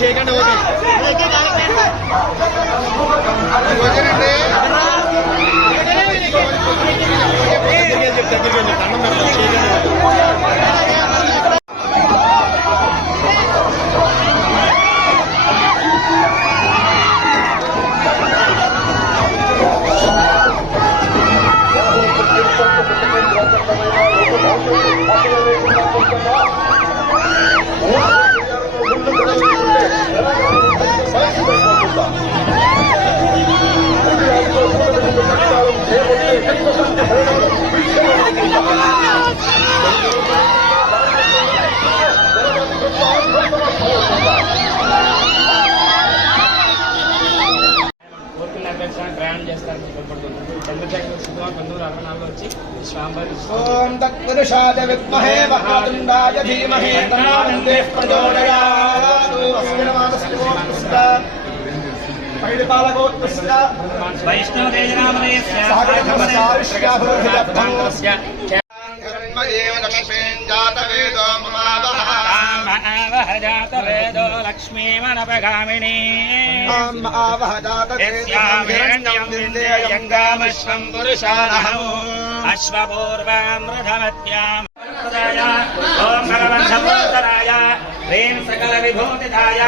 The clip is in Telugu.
చేయకండి దగ్గరికి దండం పెట్టడం చేయకండి. ప్రయాణం చేస్తారు. చంద్రశేఖర్ శుభ 1964 వచ్చి స్వామివారి ఓం తత్పురుషాయ విద్మహే వక్రతుండాయ ధీమహి తన్నో నందిః ప్రచోదయాత్. వైష్ణవదేజనామనయస్య జాతవేదో లక్ష్మీమనపగామినీ యంగామశ్వం పురుషానహం అశ్వపూర్వాం రథమత్యాం. ఓం భగవన్ సర్వోత్తరాయ హ్రీం సకల విభూతిదాయ